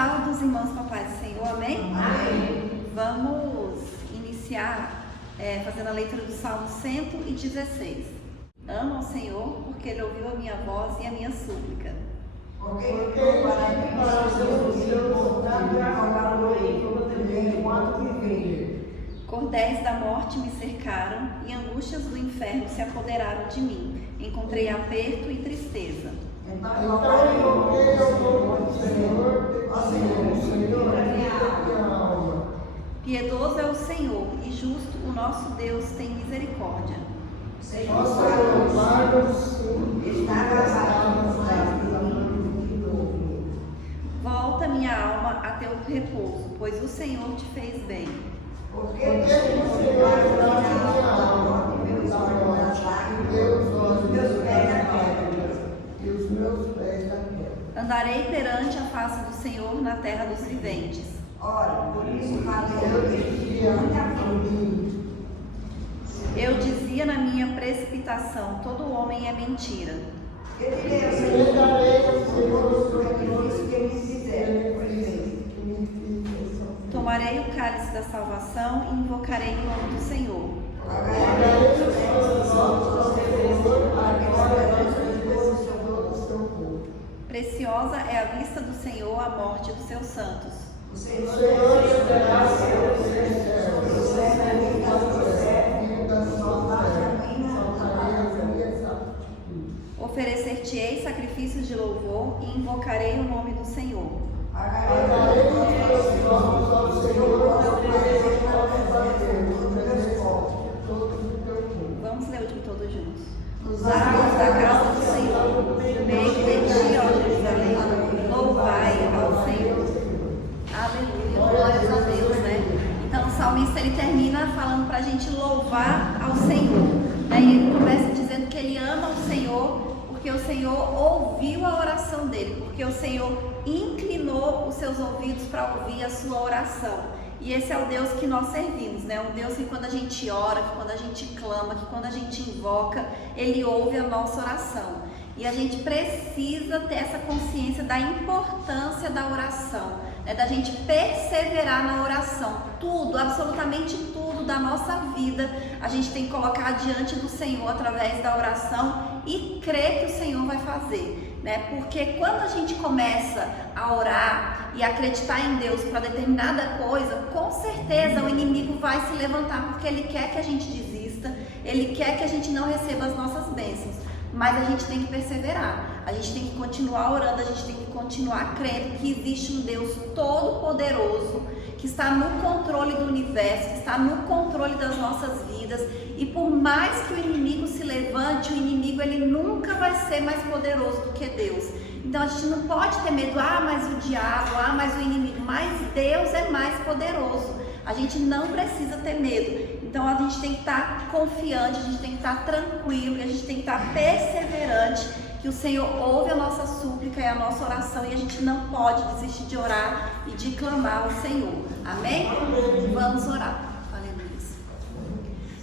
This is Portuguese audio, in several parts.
salve dos irmãos com a paz do Senhor, amém? Amém. Vamos iniciar fazendo a leitura do Salmo 116. Amo ao Senhor porque Ele ouviu a minha voz e a minha súplica. Porque para os seus voltados e agora enquanto viver. Cordéis da morte me cercaram e angústias do inferno se apoderaram de mim. Encontrei aperto e tristeza. Então eu invoquei o nome do Senhor, assim, Senhor, a minha alma. Piedoso é o Senhor e justo o nosso Deus tem misericórdia. Ó Senhor, guarda-nos está casado. Volta minha alma a teu repouso, pois o Senhor te fez bem. Porque o Senhor guarda minha alma, meus olhos, meus pés na pedra, e os meus pés na pedra. Andarei perante a face do Senhor na terra dos viventes. Ora, por isso Eu dizia na minha precipitação, todo homem é mentira. Eu direi ao Senhor o sacrifício que me fizeram. Tomarei o cálice da salvação e invocarei o nome do Senhor. Preciosa é a vista do Senhor a morte dos seus santos. O Senhor será Oferecer-te-ei sacrifícios de louvor e invocarei o nome do Senhor. Vamos ler o de todos juntos. Os árvores da casa do Senhor, meio de ti, ó Jerusalém, louvai ao Senhor. Aleluia, glórias a Deus, né? Então o salmista ele termina falando para a gente louvar ao Senhor. E ele começa dizendo que ele ama o Senhor porque o Senhor ouviu a oração dele, porque o Senhor inclinou os seus ouvidos para ouvir a sua oração. E esse é o Deus que nós servimos, né? Um Deus que quando a gente ora, que quando a gente clama, que quando a gente invoca, Ele ouve a nossa oração. E a gente precisa ter essa consciência da importância da oração, né? Da gente perseverar na oração. Tudo, absolutamente tudo da nossa vida, a gente tem que colocar diante do Senhor através da oração e crer que o Senhor vai fazer, né? Porque quando a gente começa a orar e acreditar em Deus para determinada coisa, com certeza o inimigo vai se levantar, porque ele quer que a gente desista, ele quer que a gente não receba as nossas bênçãos. Mas a gente tem que perseverar, a gente tem que continuar orando, a gente tem que continuar crendo que existe um Deus todo-poderoso, que está no controle do universo, que está no controle das nossas vidas. E por mais que o inimigo se levante, o inimigo ele nunca vai ser mais poderoso do que Deus. Então a gente não pode ter medo, mas o diabo, mas o inimigo, mas Deus é mais poderoso. A gente não precisa ter medo. Então a gente tem que estar confiante, a gente tem que estar tranquilo, e a gente tem que estar perseverante, que o Senhor ouve a nossa súplica e a nossa oração, e a gente não pode desistir de orar e de clamar ao Senhor. Amém? Vamos orar. Aleluia.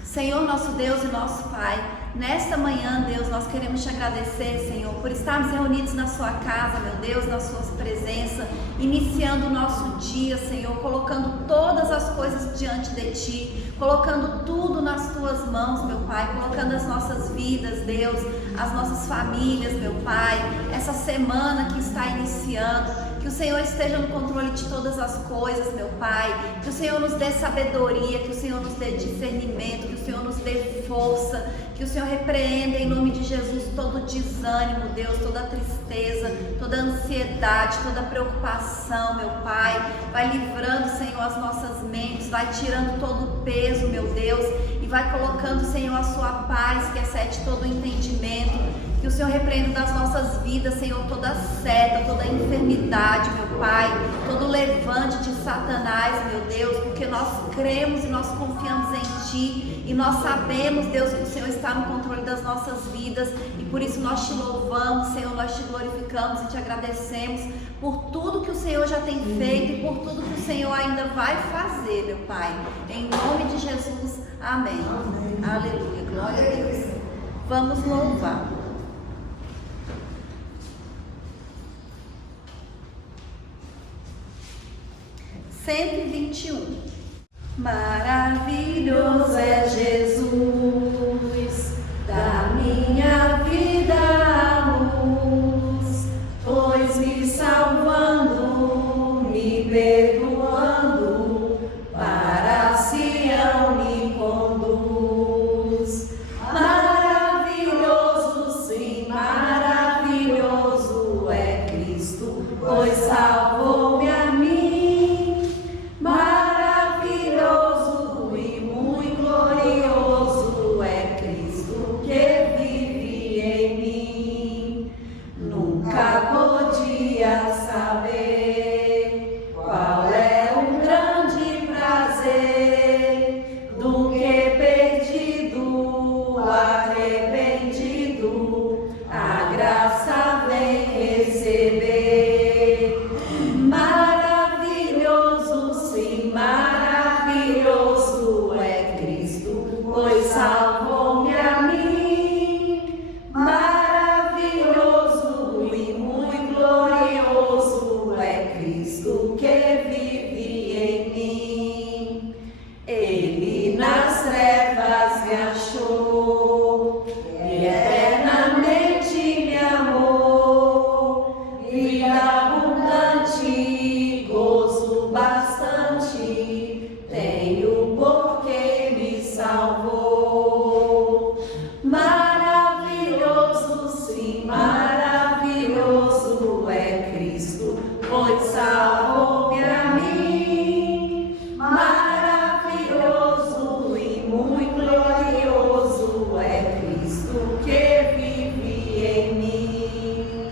Senhor, nosso Deus e nosso Pai, nesta manhã, Deus, nós queremos te agradecer, Senhor, por estarmos reunidos na sua casa, meu Deus, na sua presença, iniciando o nosso dia, Senhor, colocando todas as coisas diante de ti, colocando tudo nas tuas mãos, meu Pai, colocando as nossas vidas, Deus, as nossas famílias, meu Pai, essa semana que está iniciando. Que o Senhor esteja no controle de todas as coisas, meu Pai. Que o Senhor nos dê sabedoria, que o Senhor nos dê discernimento, que o Senhor nos dê força, que o Senhor repreenda em nome de Jesus todo desânimo, Deus, toda tristeza, toda ansiedade, toda preocupação, meu Pai. Vai livrando, Senhor, as nossas mentes, vai tirando todo o peso, meu Deus, e vai colocando, Senhor, a sua paz, que excede todo o entendimento. Que o Senhor repreenda das nossas vidas, Senhor, toda seta, toda enfermidade, meu Pai, todo levante de Satanás, meu Deus, porque nós cremos e nós confiamos em Ti, e nós sabemos, Deus, que o Senhor está no controle das nossas vidas, e por isso nós te louvamos, Senhor, nós te glorificamos e te agradecemos por tudo que o Senhor já tem feito e por tudo que o Senhor ainda vai fazer, meu Pai. Em nome de Jesus, amém. Aleluia, glória a Deus. Vamos louvar. 121. Maravilhoso é Jesus, da minha vida a luz, pois me salvando, me perdoando, para Sião me conduz. Maravilhoso, sim, maravilhoso é Cristo, pois salvou-me a mim. Maravilhoso e muito glorioso é Cristo que vive em mim. Nunca podia saber qual é o grande prazer do que perdido, arrependido, a graça vem receber. Maravilhoso, sim, maravilhoso é Cristo, pois salvou-me a mim. Maravilhoso e muito glorioso é Cristo que vive em mim. Ele nas trevas me achou e eternamente me amou. Vida abundante, gozo bastante, tenho porque me salvou. Maravilhoso, sim, maravilhoso é Cristo, pois salvou-me a mim. Maravilhoso e muito glorioso é Cristo que vive em mim.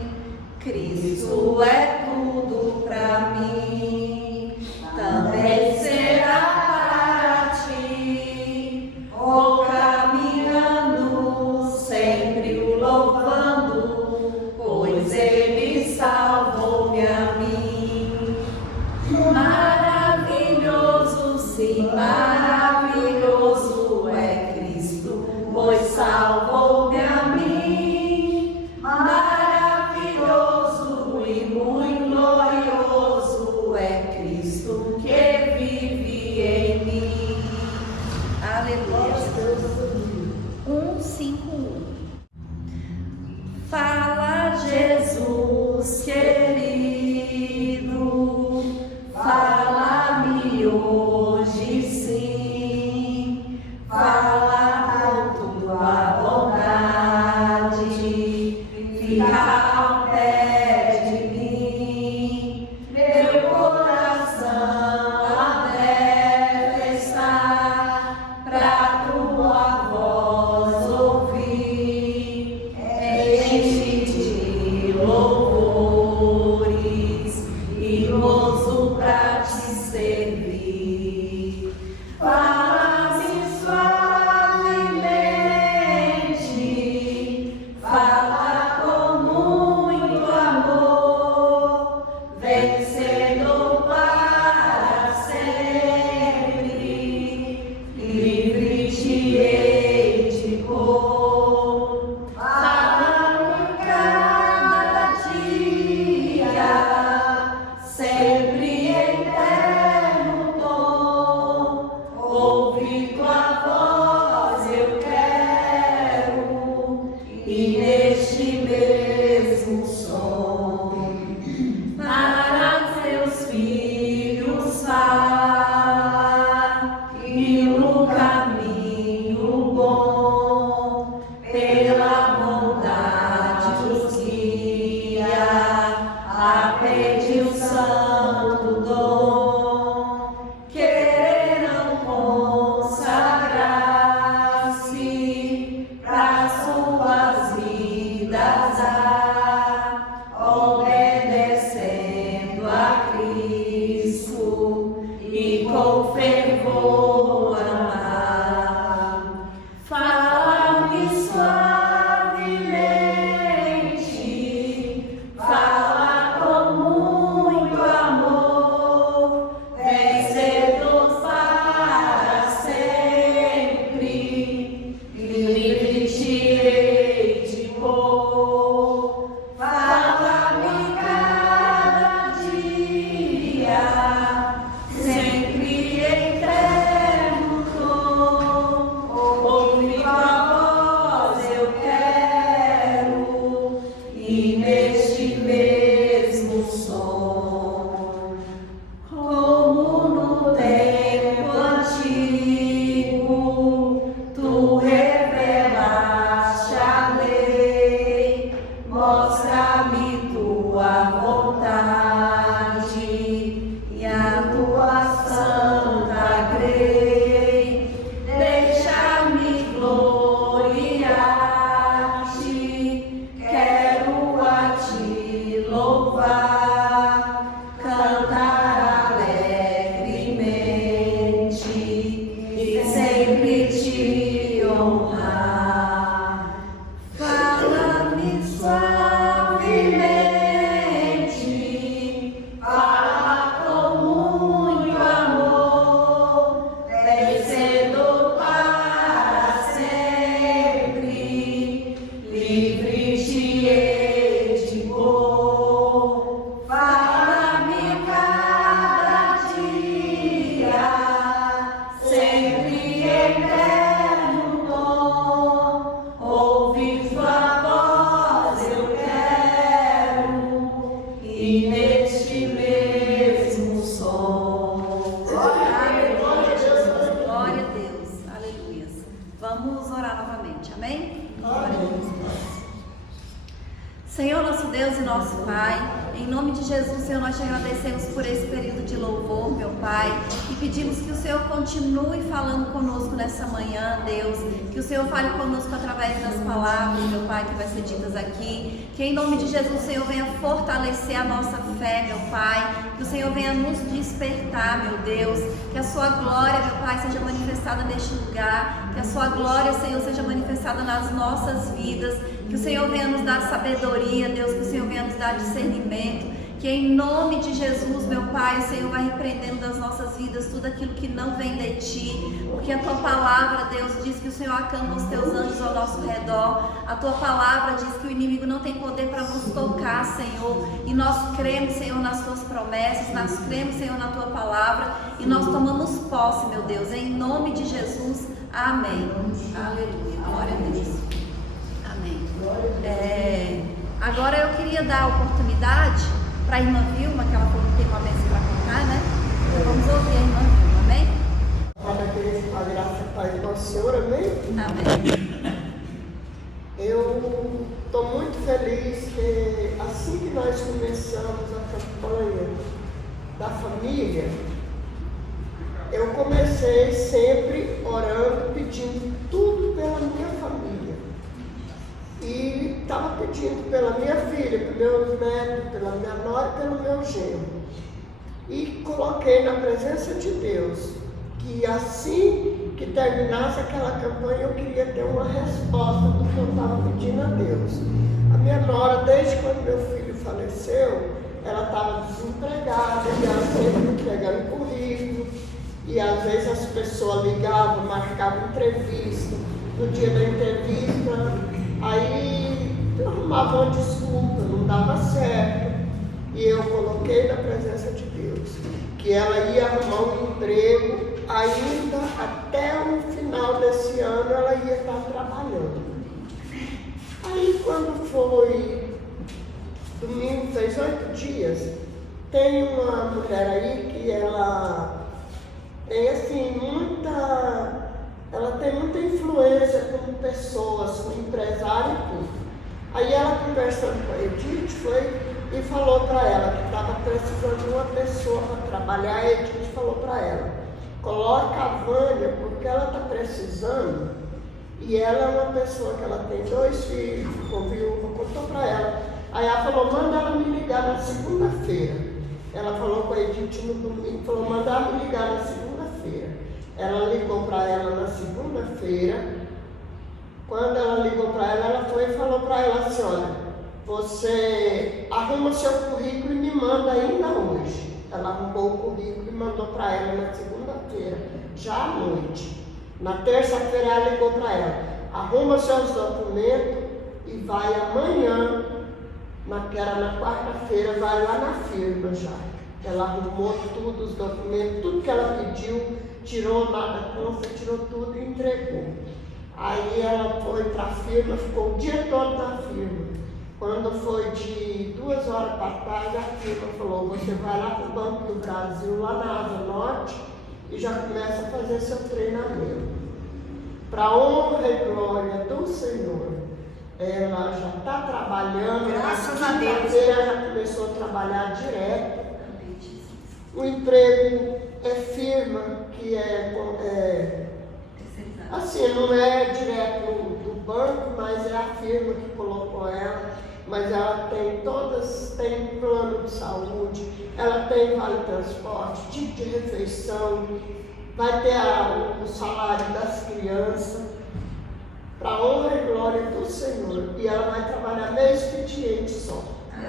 Cristo é tudo pra mim, também será para ti. Vou caminhando, sempre o louvando, pois Ele salvou-me a mim. Maravilhoso, sim, maravilhoso é Cristo, pois salvou-me a mim. Maravilhoso e muito Pai. Em nome de Jesus, Senhor, nós te agradecemos por esse período de louvor, meu Pai, e pedimos que o Senhor continue falando conosco nessa manhã, Deus, que o Senhor fale conosco através das palavras, meu Pai, que vai ser ditas aqui, que em nome de Jesus, o Senhor venha fortalecer a nossa fé, meu Pai, que o Senhor venha nos despertar, meu Deus, que a sua glória, meu Pai, seja manifestada neste lugar, que a sua glória, Senhor, seja manifestada nas nossas vidas, que o Senhor venha nos dar sabedoria, Deus, que o Senhor venha nos dar discernimento, que em nome de Jesus, meu Pai, o Senhor vai repreendendo das nossas vidas tudo aquilo que não vem de Ti, porque a Tua palavra, Deus, diz que o Senhor acampa os Teus anjos ao nosso redor, a Tua palavra diz que o inimigo não tem poder para nos tocar, Senhor, e nós cremos, Senhor, nas Tuas promessas, nós cremos, Senhor, na Tua palavra, e nós tomamos posse, meu Deus, em nome de Jesus, amém. Aleluia, glória a Deus. Amém. Agora eu queria dar a oportunidade para a irmã Vilma, que ela falou que tem uma bênção para contar, né? Então vamos ouvir a irmã Vilma, amém? Para que a graça e a paz do nosso Senhor, amém? Amém. Eu estou muito feliz que assim que nós começamos a campanha da família, eu comecei sempre orando, pedindo tudo pela minha família. E estava pedindo pela minha filha, pelos meus netos, pela minha nora e pelo meu genro. E coloquei na presença de Deus que assim que terminasse aquela campanha eu queria ter uma resposta do que eu estava pedindo a Deus. A minha nora, desde quando meu filho faleceu, ela estava desempregada e ela sempre entregando currículo. E às vezes as pessoas ligavam, marcavam entrevista. No dia da entrevista, aí arrumava uma desculpa, não dava certo. E eu coloquei na presença de Deus que ela ia arrumar um emprego, ainda até o final desse ano ela ia estar trabalhando. Aí quando foi domingo, fez 8 dias, tem uma mulher aí que ela tem assim ela tem muita influência com pessoas, com empresários e tudo. Aí ela conversando com a Edith foi e falou para ela que estava precisando de uma pessoa para trabalhar. A Edith falou para ela, coloca a Vânia porque ela está precisando e ela é uma pessoa que ela tem 2 filhos, ficou viúva, contou para ela. Aí ela falou, manda ela me ligar na segunda-feira. Ela falou com a Edith no domingo, falou, manda ela me ligar na segunda-feira. Ela ligou para ela na segunda-feira. Quando ela ligou para ela, ela foi e falou para ela assim, olha, você arruma seu currículo e me manda ainda hoje. Ela arrumou o currículo e mandou para ela na segunda-feira, já à noite. Na terça-feira ela ligou para ela, arruma seus documentos e vai amanhã, que era na quarta-feira, vai lá na firma já. Ela arrumou tudo, os documentos, tudo que ela pediu, tirou nada consta, tirou tudo e entregou. Aí ela foi para a firma, ficou o dia todo na firma. Quando foi de 2 horas para tarde, a firma falou, você vai lá para o Banco do Brasil, lá na Asa Norte, e já começa a fazer seu treinamento. Para a honra e glória do Senhor, ela já está trabalhando, graças a Deus. Ela já começou a trabalhar direto. O emprego é firma, que assim, não é direto do banco, mas é a firma que colocou ela. Mas ela tem plano de saúde, ela tem vale transporte, tipo de refeição, vai ter o salário das crianças, para a honra e glória do Senhor. E ela vai trabalhar meio expediente só,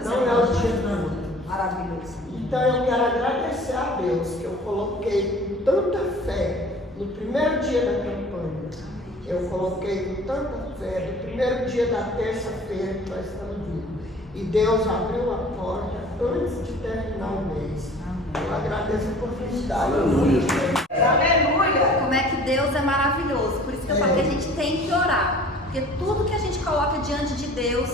não é o dia todo. Maravilhoso. Então eu quero agradecer a Deus que eu coloquei com tanta fé no primeiro dia da campanha. Eu coloquei com tanta fé no primeiro dia da terça-feira que nós estamos vindo. E Deus abriu a porta antes de terminar o mês. Eu agradeço a oportunidade. Aleluia! Como é que Deus é maravilhoso. Por isso que eu falo que a gente tem que orar. Porque tudo que a gente coloca diante de Deus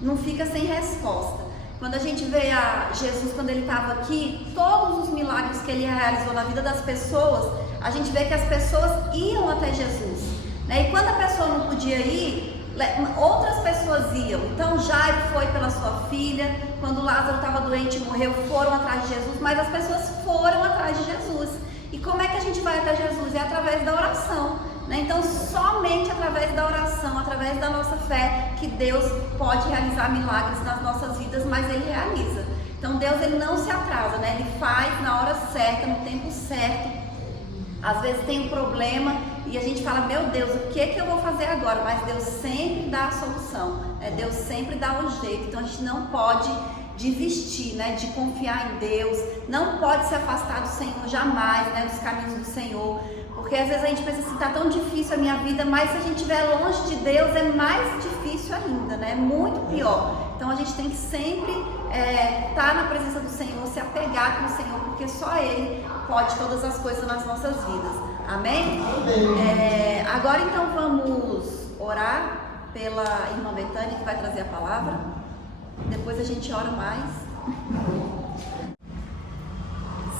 não fica sem resposta. Quando a gente vê a Jesus, quando ele estava aqui, todos os milagres que ele realizou na vida das pessoas, a gente vê que as pessoas iam até Jesus, né? E quando a pessoa não podia ir, outras pessoas iam. Então Jairo foi pela sua filha, Quando Lázaro estava doente e morreu, foram atrás de Jesus, mas as pessoas foram atrás de Jesus. E como é que a gente vai até Jesus? É através da oração, né? Então, somente através da oração, através da nossa fé, que Deus pode realizar milagres nas nossas vidas, mas Ele realiza. Então, Deus, Ele não se atrasa, né? Ele faz na hora certa, no tempo certo. Às vezes tem um problema e a gente fala, meu Deus, o que eu vou fazer agora? Mas Deus sempre dá a solução, né? Deus sempre dá o jeito. Então a gente não pode desistir, né? De confiar em Deus, não pode se afastar do Senhor jamais, né? Dos caminhos do Senhor. Porque às vezes a gente pensa assim, tá tão difícil a minha vida, mas se a gente estiver longe de Deus é mais difícil ainda, né? É muito pior. Então a gente tem que sempre estar na presença do Senhor, se apegar com o Senhor, porque só Ele pode todas as coisas nas nossas vidas. Amém? Agora então vamos orar pela irmã Betânia, que vai trazer a palavra. Depois a gente ora mais.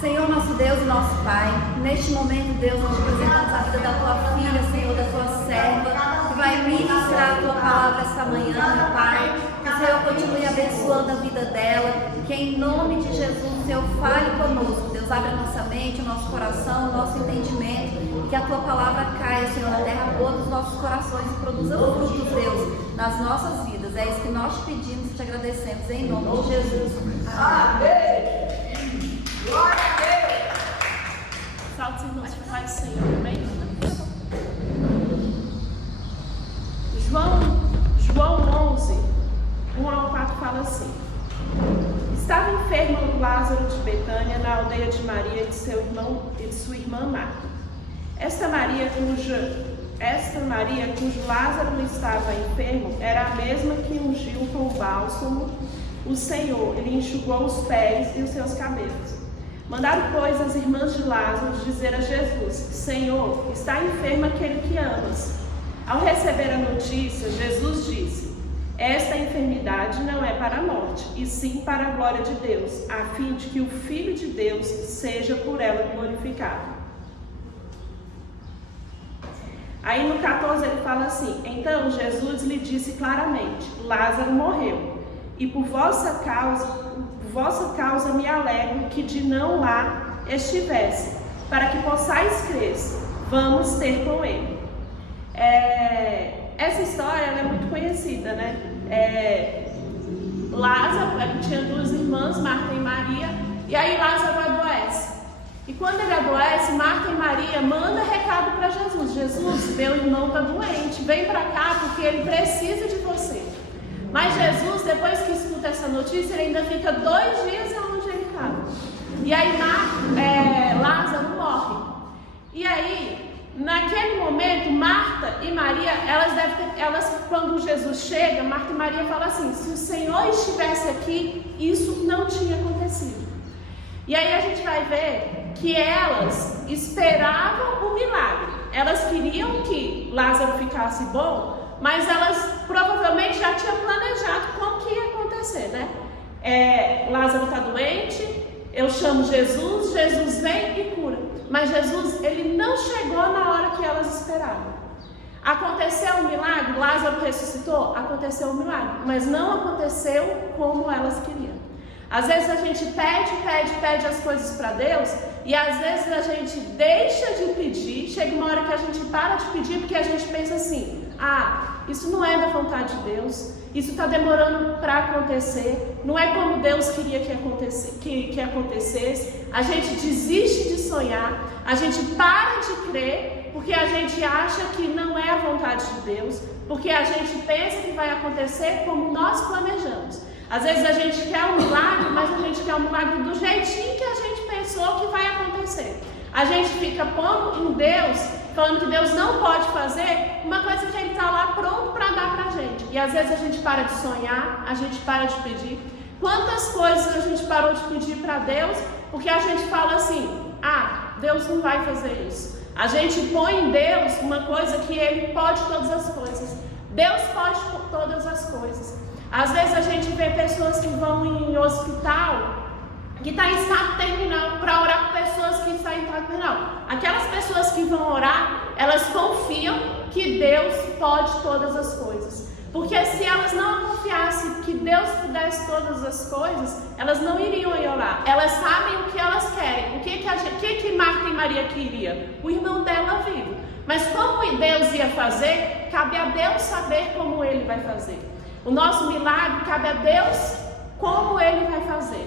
Senhor, nosso Deus e nosso Pai, neste momento, Deus, nós apresentamos a vida da Tua filha, Senhor, da Tua serva, que vai ministrar a Tua palavra esta manhã, meu Pai. Que o Senhor continue abençoando a vida dela, que em nome de Jesus, o Senhor fale conosco. Deus, abre a nossa mente, o nosso coração, o nosso entendimento, que a Tua palavra caia, Senhor, na terra boa dos nossos corações e produza frutos, Deus, nas nossas vidas. É isso que nós te pedimos e te agradecemos, em nome de Jesus. Amém. Glória a Deus! Salve os irmãos para paz do Senhor, amém? João 11, 1 ao 4 fala assim: Estava enfermo Lázaro de Betânia, na aldeia de Maria e de sua irmã Marta. Esta Maria, cujo Lázaro estava enfermo, era a mesma que ungiu com bálsamo o Senhor. Ele enxugou os pés e os seus cabelos. Mandaram, pois, as irmãs de Lázaro dizer a Jesus: Senhor, está enfermo aquele que amas. Ao receber a notícia, Jesus disse: Esta enfermidade não é para a morte, e sim para a glória de Deus, a fim de que o Filho de Deus seja por ela glorificado. Aí no 14 ele fala assim: Então Jesus lhe disse claramente: Lázaro morreu, e por vossa causa me alegro que de não lá estivesse, para que possais crer. Vamos ter com ele. Essa história ela é muito conhecida, né? Lázaro, ele tinha duas irmãs, Marta e Maria, e aí Lázaro adoece. E quando ele adoece, Marta e Maria mandam recado para Jesus: Jesus, meu irmão está doente, vem para cá porque ele precisa de você. Mas Jesus, depois que escuta essa notícia, ele ainda fica 2 dias onde ele estava. E aí Lázaro morre. E aí, naquele momento, Marta e Maria, quando Jesus chega, Marta e Maria falam assim: se o Senhor estivesse aqui, isso não tinha acontecido. E aí a gente vai ver que elas esperavam o milagre. Elas queriam que Lázaro ficasse bom, mas elas provavelmente já tinham planejado como que ia acontecer, né? Lázaro está doente, eu chamo Jesus, Jesus vem e cura. Mas Jesus, ele não chegou na hora que elas esperavam. Aconteceu um milagre, Lázaro ressuscitou, aconteceu um milagre, mas não aconteceu como elas queriam. Às vezes a gente pede as coisas para Deus, e às vezes a gente deixa de pedir, chega uma hora que a gente para de pedir porque a gente pensa assim: isso não é da vontade de Deus, isso está demorando para acontecer, não é como Deus queria que acontecesse. A gente desiste de sonhar, a gente para de crer, porque a gente acha que não é a vontade de Deus, porque a gente pensa que vai acontecer como nós planejamos. Às vezes a gente quer um milagre, mas a gente quer um milagre do jeitinho que a gente pensou que vai acontecer. A gente fica pondo em Deus, falando que Deus não pode fazer uma coisa que Ele está lá pronto para dar para a gente. E às vezes a gente para de sonhar, a gente para de pedir. Quantas coisas a gente parou de pedir para Deus porque a gente fala assim: Deus não vai fazer isso. A gente põe em Deus uma coisa que Ele pode todas as coisas. Deus pode todas as coisas. Às vezes a gente vê pessoas que vão em hospital, que está em estado terminal, para orar com pessoas que estão em estado terminal. Aquelas pessoas que vão orar, elas confiam que Deus pode todas as coisas. Porque se elas não confiassem que Deus pudesse todas as coisas, elas não iriam ir orar. Elas sabem o que elas querem. O que Marta e Maria queriam? O irmão dela vivo. Mas como Deus ia fazer, cabe a Deus saber como Ele vai fazer. O nosso milagre cabe a Deus como Ele vai fazer.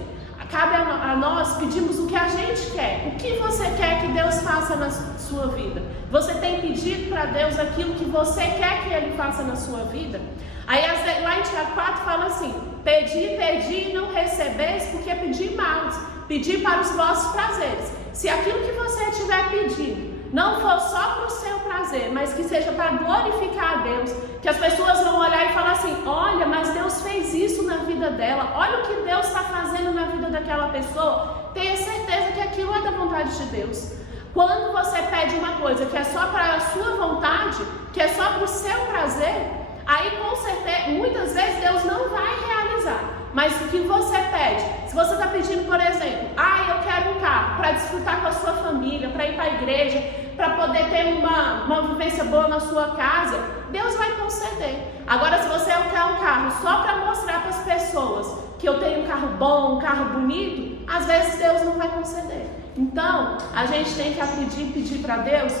Cabe a nós pedirmos o que a gente quer. O que você quer que Deus faça na sua vida? Você tem pedido para Deus aquilo que você quer que Ele faça na sua vida? Aí lá em Tiago 4 fala assim: pedi, pedi e não recebeis, porque pedi mal. Pedi para os vossos prazeres. Se aquilo que você estiver pedindo não for só para o seu prazer, mas que seja para glorificar a Deus, que as pessoas vão olhar e falar assim: olha, mas Deus fez isso na vida dela, olha o que Deus está fazendo na vida daquela pessoa, tenha certeza que aquilo é da vontade de Deus. Quando você pede uma coisa que é só para a sua vontade, que é só para o seu prazer, aí com certeza, muitas vezes Deus não vai realizar. Mas o que você pede, se você está pedindo, por exemplo, eu quero um carro para desfrutar com a sua família, para ir para a igreja, para poder ter uma vivência boa na sua casa, Deus vai conceder. Agora, se você quer um carro só para mostrar para as pessoas que eu tenho um carro bom, um carro bonito, às vezes Deus não vai conceder. Então, a gente tem que pedir para Deus,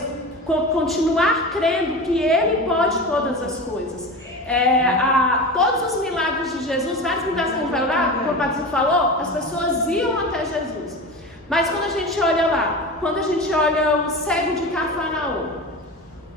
continuar crendo que Ele pode todas as coisas. Todos os milagres de Jesus, vários milagres que a gente vai lá, como o Patrícia falou, as pessoas iam até Jesus. Mas quando a gente olha lá, quando a gente olha o cego de Cafarnaum,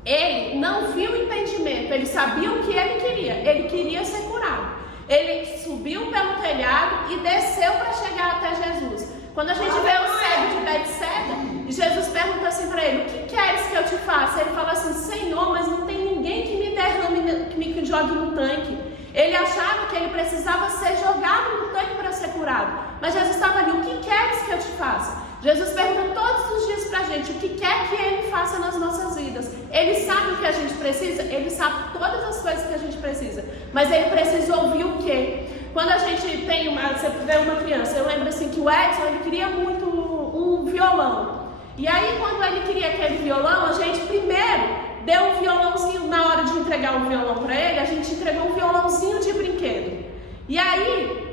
ele não viu o impedimento, ele sabia o que ele queria ser curado. Ele subiu pelo telhado e desceu para chegar até Jesus. Quando a gente vê o cego de Betseda, e Jesus pergunta assim para ele: o que queres que eu te faça? Ele fala assim: Senhor, mas não tem ninguém que me derrame, que me jogue no tanque. Ele achava que ele precisava ser jogado no tanque para ser curado. Mas Jesus estava ali: o que queres que eu te faça? Jesus pergunta todos os dias para a gente o que quer que Ele faça nas nossas vidas. Ele sabe o que a gente precisa, Ele sabe todas as coisas que a gente precisa. Mas Ele precisa ouvir o quê? Quando a gente você vê uma criança, eu lembro assim que o Edson, ele queria muito um violão. E aí quando ele queria aquele violão, a gente primeiro deu um violãozinho, na hora de entregar o violão para ele, a gente entregou um violãozinho de brinquedo. E aí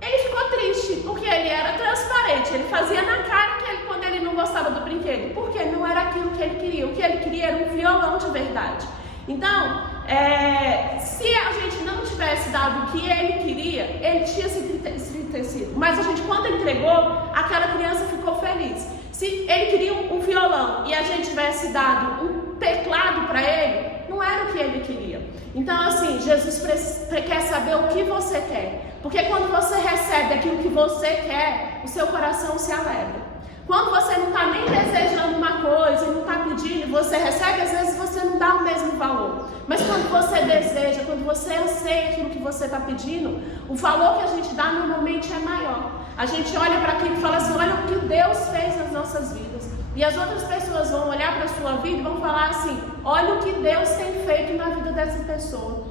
ele ficou triste, porque ele era transparente, ele fazia na cara que quando ele não gostava do brinquedo, porque não era aquilo que ele queria. O que ele queria era um violão de verdade. Então, se a gente não tivesse dado o que ele queria, ele tinha se entristecido. Mas a gente, quando entregou, aquela criança ficou feliz. Se ele queria um violão e a gente tivesse dado um teclado para ele, não era o que ele queria. Então, assim, Jesus quer saber o que você quer. Porque quando você recebe aquilo que você quer, o seu coração se alegra. Quando você não está nem desejando uma coisa, não está pedindo, você recebe, às vezes você não dá o mesmo valor. Mas quando você deseja, quando você anseia aquilo que você está pedindo, o valor que a gente dá normalmente é maior. A gente olha para aquilo e fala assim: olha o que Deus fez nas nossas vidas. E as outras pessoas vão olhar para a sua vida e vão falar assim: olha o que Deus tem feito na vida dessa pessoa.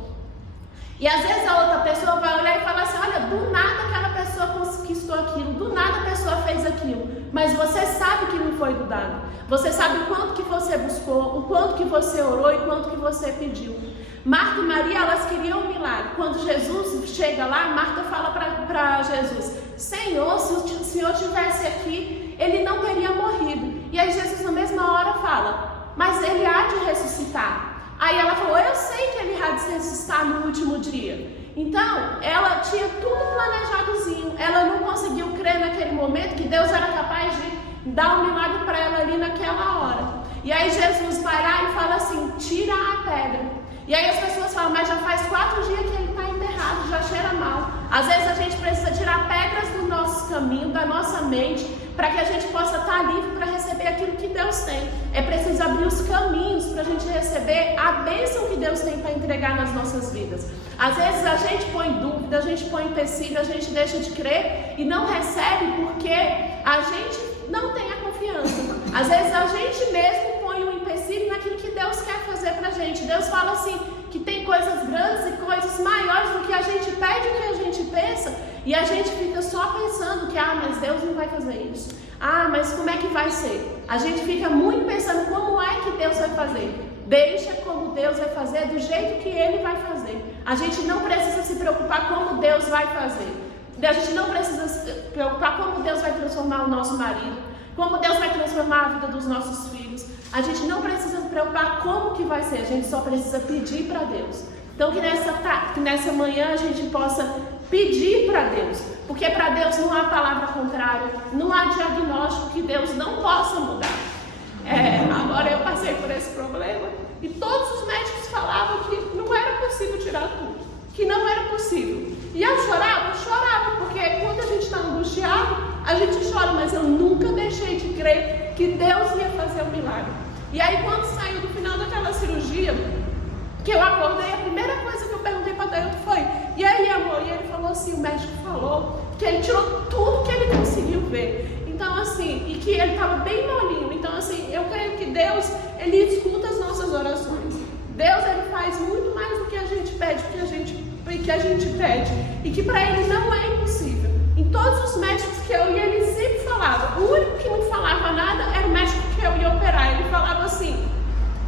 E às vezes a outra pessoa vai olhar e falar assim: olha, do nada aquela pessoa conquistou aquilo, do nada a pessoa fez aquilo. Mas você sabe que não foi do nada. Você sabe o quanto que você buscou, o quanto que você orou e o quanto que você pediu. Marta e Maria, elas queriam um milagre. Quando Jesus chega lá, Marta fala para Jesus: Senhor, se o Senhor estivesse aqui, ele não teria morrido. E aí Jesus na mesma hora fala: mas ele há de ressuscitar. Aí ela falou: eu sei que ele há de ressuscitar no último dia. Então, ela tinha tudo planejadozinho. Ela não conseguiu crer naquele momento que Deus era capaz de dar um milagre para ela ali naquela hora. E aí Jesus vai lá e fala assim: tira a pedra. E aí as pessoas falam: mas já faz 4 dias que ele está enterrado, já cheira mal. Às vezes a gente precisa tirar pedras do nosso caminho, da nossa mente, para que a gente possa estar livre para receber aquilo que Deus tem. É preciso abrir os caminhos para a gente receber a bênção que Deus tem para entregar nas nossas vidas. Às vezes a gente põe dúvida, a gente põe empecilho, a gente deixa de crer e não recebe porque a gente não tem a confiança. Às vezes a gente mesmo põe um empecilho naquilo que Deus quer fazer para a gente. Deus fala assim, que tem coisas grandes e coisas maiores do que a gente pede, o que a gente pensa, e a gente fica só pensando que, mas Deus não vai fazer isso. Mas como é que vai ser? A gente fica muito pensando como é que Deus vai fazer. Deixa como Deus vai fazer, do jeito que Ele vai fazer. A gente não precisa se preocupar como Deus vai fazer. A gente não precisa se preocupar como Deus vai transformar o nosso marido, como Deus vai transformar a vida dos nossos filhos. A gente não precisa se preocupar como que vai ser, a gente só precisa pedir para Deus. Então que nessa manhã a gente possa pedir para Deus, porque para Deus não há palavra contrária, não há diagnóstico que Deus não possa mudar. Agora eu passei por esse problema e todos os médicos falavam que não era possível tirar tudo, que não era possível. E eu chorava, porque quando a gente está angustiado, a gente chora, mas eu nunca deixei de crer que Deus ia fazer um milagre. E aí quando saiu do final daquela cirurgia, que eu acordei, a primeira coisa que eu perguntei para Deus foi: e aí, amor? E ele falou assim, o médico falou que ele tirou tudo que ele conseguiu ver. Então assim, e que ele estava bem molinho. Então assim, eu creio que Deus, Ele escuta as nossas orações. Deus, Ele faz muito mais do que a gente pede, e que para Ele não é impossível. Em todos os médicos que eu ia, Ele sempre falava. O único que não falava nada era o médico que eu ia operar. Ele falava assim: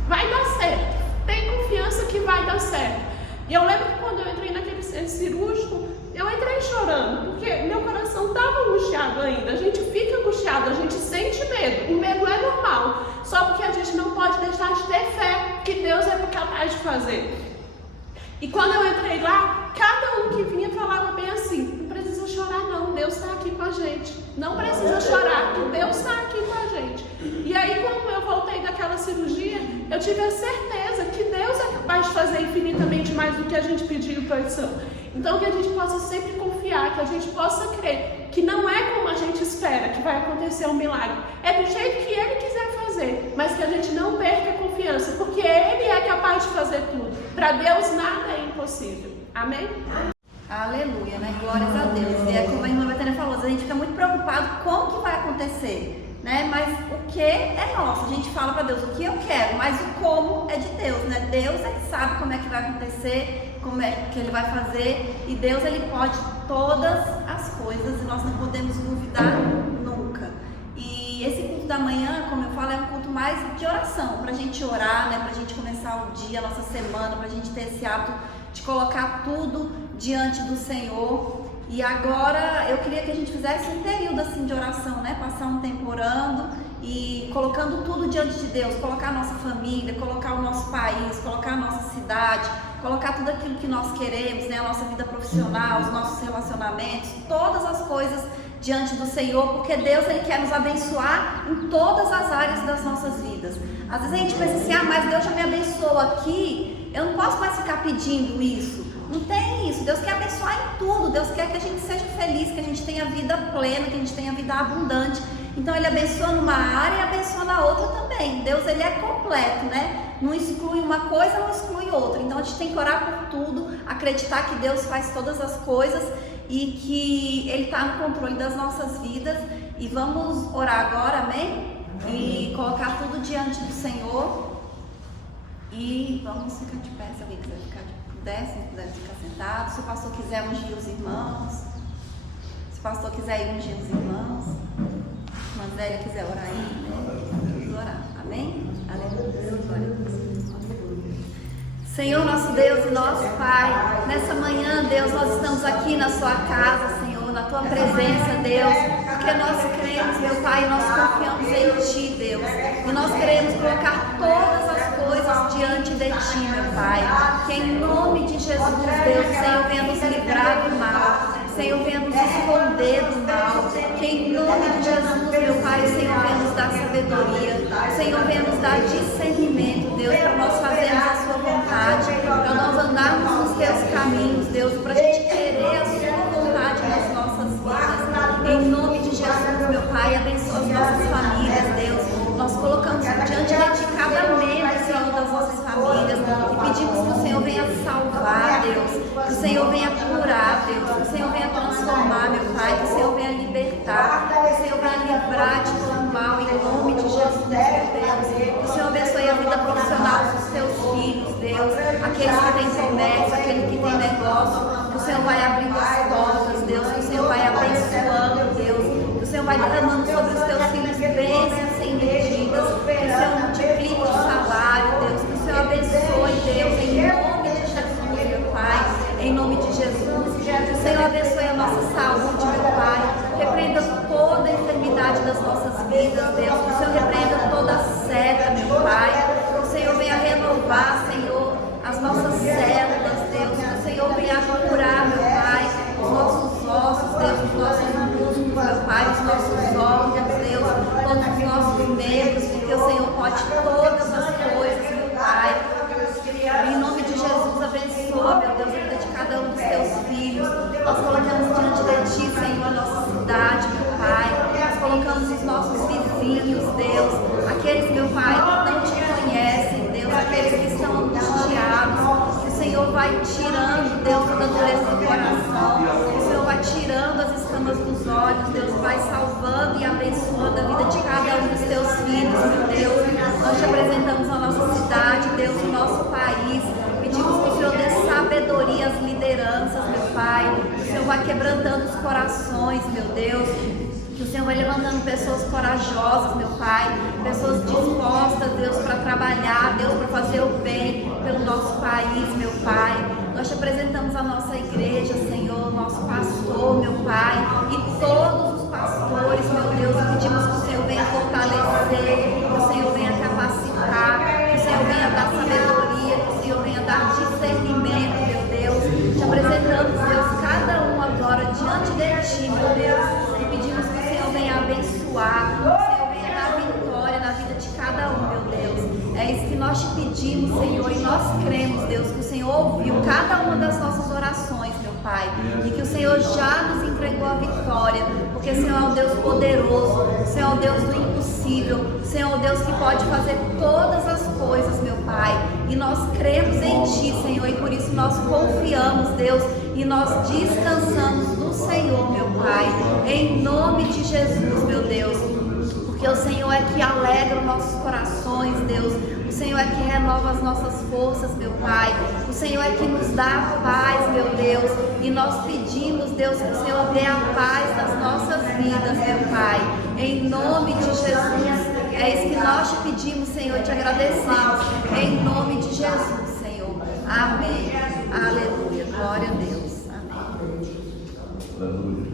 vai dar certo, tem confiança que vai dar certo. E eu lembro que quando eu entrei naquele centro cirúrgico, eu entrei chorando, porque meu coração estava angustiado ainda. A gente fica angustiado, a gente sente medo. O medo é normal, só porque a gente não pode deixar de ter fé que Deus é capaz de fazer. E quando eu entrei lá, cada um que vinha falava bem assim: não precisa chorar não, Deus está aqui com a gente. Não precisa chorar, que Deus está aqui com a gente. E aí quando eu voltei daquela cirurgia, eu tive a certeza que Deus é capaz de fazer infinitamente mais do que a gente pediu petição. Então que a gente possa sempre confiar, que a gente possa crer que não é como a gente espera que vai acontecer um milagre. É do jeito que Ele quiser fazer, mas que a gente não perca a confiança, porque Ele é capaz de fazer tudo. Para Deus nada é impossível. Amém? Aleluia, né? Glórias a Deus. E é como a irmã Betânia falou, a gente fica muito preocupado como que vai acontecer, né? Mas o que é nosso, a gente fala para Deus o que eu quero, mas o como é de Deus, né? Deus é que sabe como é que vai acontecer, como é que Ele vai fazer, e Deus, Ele pode todas as coisas e nós não podemos duvidar nunca. E esse culto da manhã, como eu falo, é um culto mais de oração, para a gente orar, né? Para a gente começar o dia, a nossa semana, para a gente ter esse hábito de colocar tudo diante do Senhor. E agora eu queria que a gente fizesse um período assim de oração, né? Passar um tempo orando e colocando tudo diante de Deus, colocar a nossa família, colocar o nosso país, colocar a nossa cidade, colocar tudo aquilo que nós queremos, né? A nossa vida profissional, os nossos relacionamentos, todas as coisas diante do Senhor, porque Deus, Ele quer nos abençoar em todas as áreas das nossas vidas. Às vezes a gente pensa assim: mas Deus já me abençoou aqui, eu não posso mais ficar pedindo isso. Não tem isso. Deus quer abençoar em tudo. Deus quer que a gente seja feliz, que a gente tenha vida plena, que a gente tenha vida abundante. Então Ele abençoa numa área e abençoa na outra também. Deus, Ele é completo, né? Não exclui uma coisa, não exclui outra. Então a gente tem que orar por tudo, acreditar que Deus faz todas as coisas e que Ele está no controle das nossas vidas. E vamos orar agora, amém? E colocar tudo diante do Senhor. E vamos ficar de pé, se alguém quiser ficar de pé. Se puder ficar sentado. Se o pastor quiser ungir os irmãos, se o pastor quiser ir ungir os irmãos, se a irmã Zélia quiser orar aí, né? Vamos orar, amém? Aleluia, glória a Deus. Senhor, nosso Deus e nosso Pai, nessa manhã, Deus, nós estamos aqui na sua casa, Senhor, na tua presença, Deus, porque nós cremos, meu Pai, nós confiamos em Ti, Deus, e nós queremos colocar todas as coisas diante de Ti, meu Pai, que em nome de Jesus, Deus, o Senhor venha nos livrar do mal, Senhor, venha nos esconder do mal, que em nome de Jesus, meu Pai, o Senhor venha nos dar sabedoria, o Senhor venha nos dar discernimento, Deus, para nós fazermos a sua vontade, para nós andarmos nos teus caminhos, Deus, para a gente querer a sua vontade nas nossas vidas. Em nome de Jesus, meu Pai, abençoa as nossas famílias, Deus. Nós colocamos diante de Ti cada membro, Senhor, das nossas famílias e pedimos que o Senhor venha salvar, Deus, que o Senhor venha curar, Deus, que o Senhor venha transformar, meu Pai, que o Senhor venha libertar, que o Senhor venha livrar de todo mal, em nome de Jesus, meu Deus. Que o Senhor abençoe a vida profissional dos Teus filhos, Deus, aqueles que têm comércio, aqueles que têm negócio, que o Senhor vai abrindo as portas, Deus, que o Senhor vai abençoando, Deus, que o Senhor vai derramando sobre os Teus filhos bênçãos sem medidas, que o Senhor multiplique o salário, Deus, que o Senhor abençoe, Deus, em nome de Jesus, meu Pai. vidas, Deus, que o Senhor repreenda toda seta, meu Pai, que o Senhor venha renovar, Senhor, as nossas células, Deus, que o Senhor venha curar, meu Pai, os nossos ossos, Deus, os nossos músculos, meu Pai, os nossos órgãos, Deus, todos os nossos membros, porque o Senhor pode todas as coisas, meu Pai. Em nome de Jesus, abençoa, meu Deus, a vida de cada um dos teus filhos. Nós colocamos diante de ti, Senhor, a nossa cidade, meu Pai. Nós colocamos os nossos vizinhos, Deus, aqueles, meu Pai, que não te conhecem, Deus, aqueles que estão angustiados. Que o Senhor vai tirando, Deus, toda a dureza do coração. Que o Senhor vai tirando as escamas dos olhos, Deus, vai salvando e abençoando a vida de cada um dos teus filhos, meu Deus. Nós te apresentamos a nossa cidade, Deus, o nosso país. Pedimos que o Senhor dê sabedoria às lideranças, meu Pai. Que o Senhor vai quebrantando os corações, meu Deus. Que o Senhor vai levantando pessoas corajosas, meu Pai. Pessoas dispostas, Deus, para trabalhar, Deus, para fazer o bem pelo nosso país, meu Pai. Nós te apresentamos a nossa igreja, Senhor, o nosso pastor, meu Pai. E todos os pastores, meu Deus. Pedimos que o Senhor venha fortalecer, que o Senhor venha capacitar, que o Senhor venha dar sabedoria, que o Senhor venha dar discernimento, meu Deus. Te apresentamos, Deus, cada um agora diante de ti, meu Deus. E pedimos que o Senhor venha abençoar, que o Senhor venha dar vitória na vida de cada um, meu Deus. É isso que nós te pedimos, Senhor, e nós cremos, Deus, que o Senhor ouviu cada uma das nossas orações, meu Pai, e que o Senhor já nos entregou a vitória, porque o Senhor é um Deus poderoso, o Senhor é um Deus do impossível, o Senhor é um Deus que pode fazer todas as coisas, meu Pai, e nós cremos em Ti, Senhor, e por isso nós confiamos, Deus, e nós descansamos no Senhor, meu Pai, em nome de Jesus, meu Deus. Porque o Senhor é que alegra os nossos corações, Deus. O Senhor é que renova as nossas forças, meu Pai. O Senhor é que nos dá a paz, meu Deus. E nós pedimos, Deus, que o Senhor dê a paz nas nossas vidas, meu Pai. Em nome de Jesus. É isso que nós te pedimos, Senhor, e te agradecemos. Em nome de Jesus, Senhor. Amém. Aleluia. Glória a Deus. Amém. Aleluia.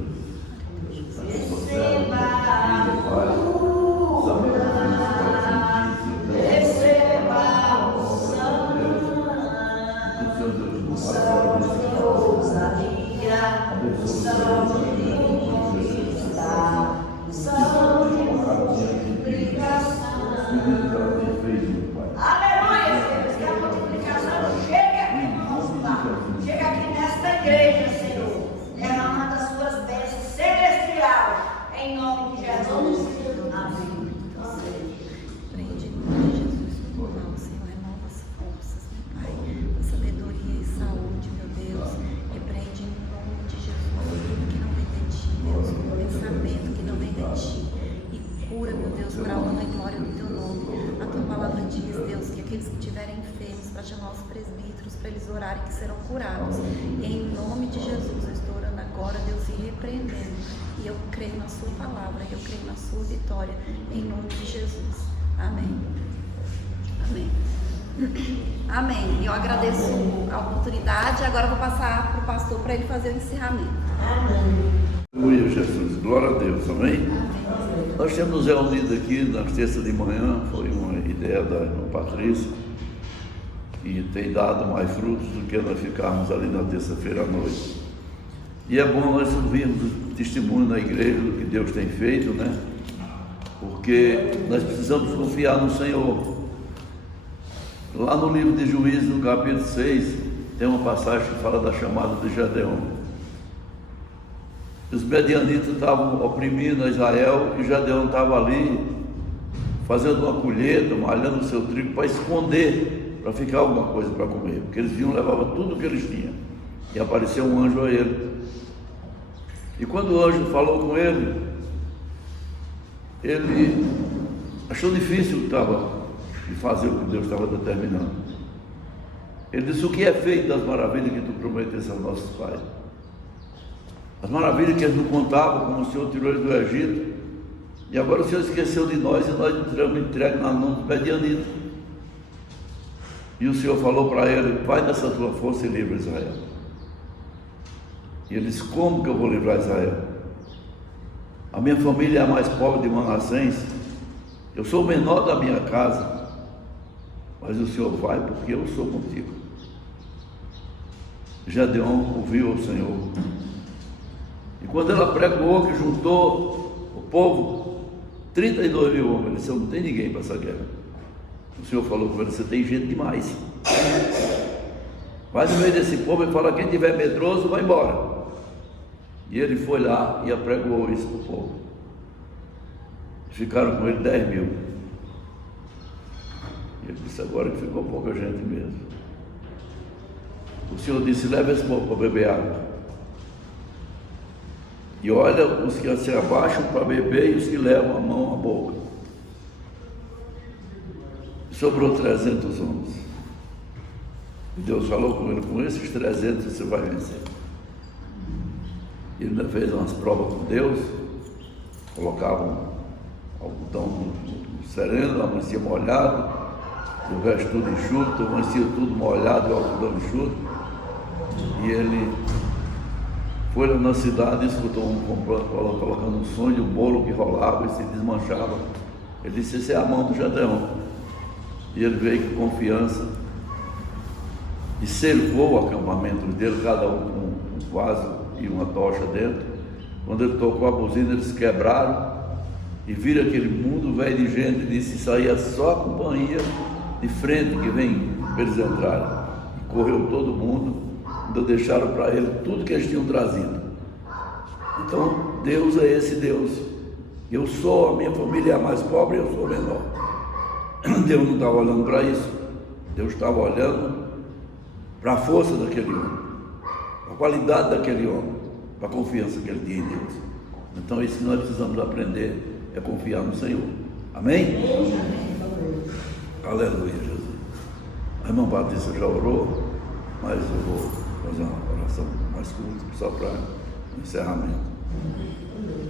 Chega aqui nesta igreja, Senhor, derramando as suas bênçãos celestiais, em nome de Jesus. Amém. Prende em nome de Jesus todo mal, Senhor, renova as forças, meu Pai, com sabedoria e saúde, meu Deus. Repreende em nome de Jesus tudo que não vem de ti, Deus, todo pensamento que não vem de ti. E cura, meu Deus, para a honra e glória do teu nome. A tua palavra diz, Deus, que aqueles que estiverem enfermos, para chamar os presbíteros, para eles orarem, que serão curados. E em nome de Jesus, eu estou orando agora, Deus, e repreendendo. E eu creio na sua palavra, eu creio na sua vitória, em nome de Jesus. Amém. Amém. Amém. Eu agradeço a oportunidade. Agora eu vou passar para o pastor para ele fazer o encerramento. Aleluia, Jesus. Glória a Deus. Amém? Nós temos nos reunido aqui na terça de manhã, foi uma ideia da irmã Patrícia, e tem dado mais frutos do que nós ficarmos ali na terça-feira à noite. E é bom nós ouvirmos o testemunho na igreja do que Deus tem feito, né? Porque nós precisamos confiar no Senhor. Lá no livro de Juízes, no capítulo 6, tem uma passagem que fala da chamada de Gedeão. Os medianitas estavam oprimindo Israel e Gedeão estava ali fazendo uma colheita, malhando o seu trigo para esconder, para ficar alguma coisa para comer, porque eles vinham, levavam tudo o que eles tinham, e apareceu um anjo a ele. E quando o anjo falou com ele, ele achou difícil de fazer o que Deus estava determinando. Ele disse: o que é feito das maravilhas que tu prometeste aos nossos pais? As maravilhas que eles não contavam, como o Senhor tirou eles do Egito, e agora o Senhor esqueceu de nós e nós entramos entregue na mão dos medianitas. E o Senhor falou para ele: vai nessa tua força e livra Israel. E ele disse: como que eu vou livrar Israel? A minha família é a mais pobre de Manassés. Eu sou o menor da minha casa, mas o Senhor vai porque eu sou contigo. Gedeon ouviu o Senhor. E quando ela pregou, que juntou o povo, 32 mil homens, ele disse: não tem ninguém para essa guerra. O Senhor falou com ele: você tem gente demais. Vai no meio desse povo e fala: quem tiver medroso, vai embora. E ele foi lá e apregou isso para o povo. Ficaram com ele 10 mil. E ele disse: agora que ficou pouca gente mesmo. O Senhor disse: leva esse povo para beber água. E olha os que se abaixam para beber e os que levam a mão à boca. Sobrou 300 homens. E Deus falou com ele: com esses 300 você vai vencer. Ele ainda fez umas provas com Deus, colocavam algodão no sereno, amanhecia molhado, o resto tudo enxuto, amanhecia tudo molhado e o algodão enxuto. E ele foi lá na cidade e escutou colocando um sonho de um bolo que rolava e se desmanchava. Ele disse: essa é a mão do Gedeon. E ele veio com confiança e cercou o acampamento dele, cada um com um vaso e uma tocha dentro. Quando ele tocou a buzina, eles quebraram e viram aquele mundo velho de gente. E disse: isso aí é só a companhia de frente que vem para eles entrarem. E correu todo mundo, ainda deixaram para ele tudo que eles tinham trazido. Então Deus é esse Deus. Eu sou, a minha família é a mais pobre, eu sou o menor. Deus não estava olhando para isso. Deus estava olhando para a força daquele homem, para a qualidade daquele homem, para a confiança que ele tinha em Deus. Então isso que nós precisamos aprender, é confiar no Senhor. Amém? Aleluia, Jesus. A irmã Patrícia já orou, mas eu vou fazer uma oração mais curta, só para encerramento.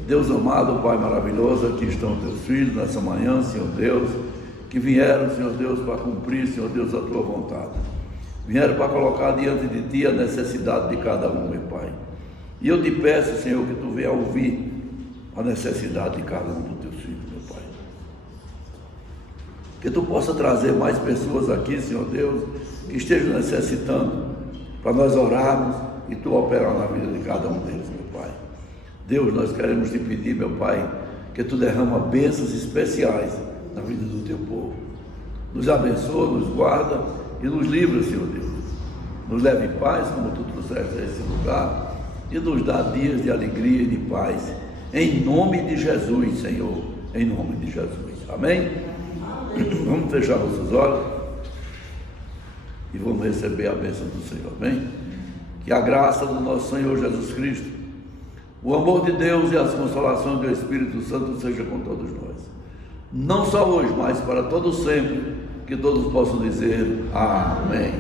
Deus amado, Pai maravilhoso, aqui estão teus filhos nessa manhã, Senhor Deus, que vieram, Senhor Deus, para cumprir, Senhor Deus, a tua vontade. Vieram para colocar diante de ti a necessidade de cada um, meu Pai. E eu te peço, Senhor, que tu venha ouvir a necessidade de cada um dos teus filhos, meu Pai. Que tu possa trazer mais pessoas aqui, Senhor Deus, que estejam necessitando, para nós orarmos e tu operar na vida de cada um deles, meu Pai. Deus, nós queremos te pedir, meu Pai, que tu derrama bênçãos especiais na vida do teu povo. Nos abençoa, nos guarda e nos livra, Senhor Deus. Nos leve em paz, como tu trouxeste a esse lugar, e nos dá dias de alegria e de paz. Em nome de Jesus, Senhor. Em nome de Jesus. Amém? Vamos fechar nossos olhos e vamos receber a bênção do Senhor. Amém? Que a graça do nosso Senhor Jesus Cristo, o amor de Deus e as consolações do Espírito Santo seja com todos nós. Não só hoje, mas para todos sempre. Que todos possam dizer amém.